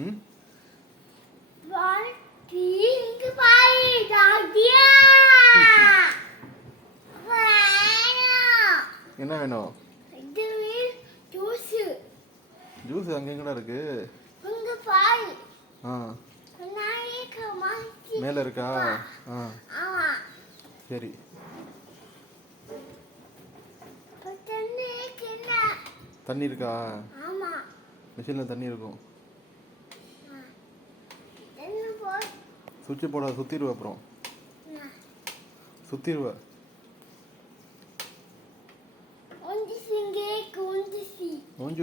ம் இங்க பாரு டாடியா. என்ன வேணும்? இது ஜூஸ். ஜூஸ் அங்க எங்கடா இருக்கு? இங்க பாரு. ஆ நாளைக்கு மாத்தி மேல இருக்கா? ஆ ஆமா. சரி. தண்ணி இருக்கா? ஆமா. மிஷினில் தண்ணி இருக்கும். என்ன போய் சுவிட்சு போட சுற்றிடுவ, அப்புறம் சுற்றிடுவ.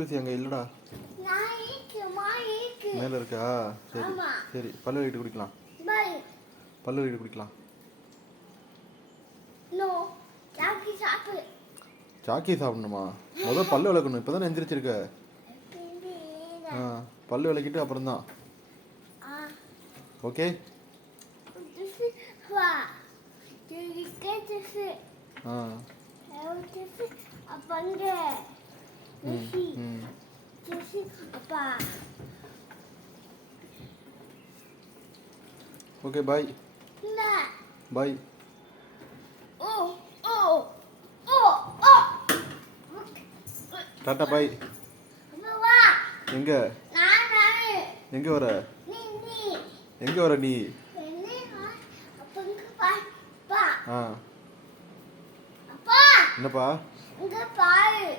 ஊசி அங்கே இல்லைடா. மேலே இருக்கா? சரி சரி. பல்லு வலிக்கிட்டு குடிக்கலாம். பல்லு வலிக்கிட்டு குடிக்கலாம். சாக்கி சாப்பிடணுமா? முதல் பல்லு விளக்கணும். இப்போ தானே எந்திரிச்சிருக்க. ஆ பல்லு விளக்கிட்டு அப்புறம் தான். ஓகே. ஆ ஓகே பாய். பாய். டாட்டா பாய். எங்க எங்க வர? எங்க வர நீ? ஆ என்னப்பா?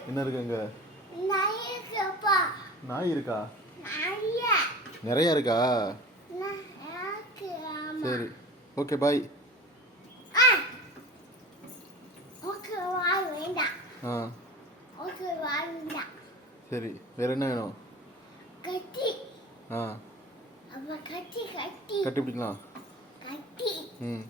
என்ன இருக்கு அங்க? நாய் இருக்கா? நிறைய இருக்கா? சரி ஓகே பாய். ஆ சரி. வேற என்ன வேணும்? ஆ கட்டி பிடிக்கலாம். ம்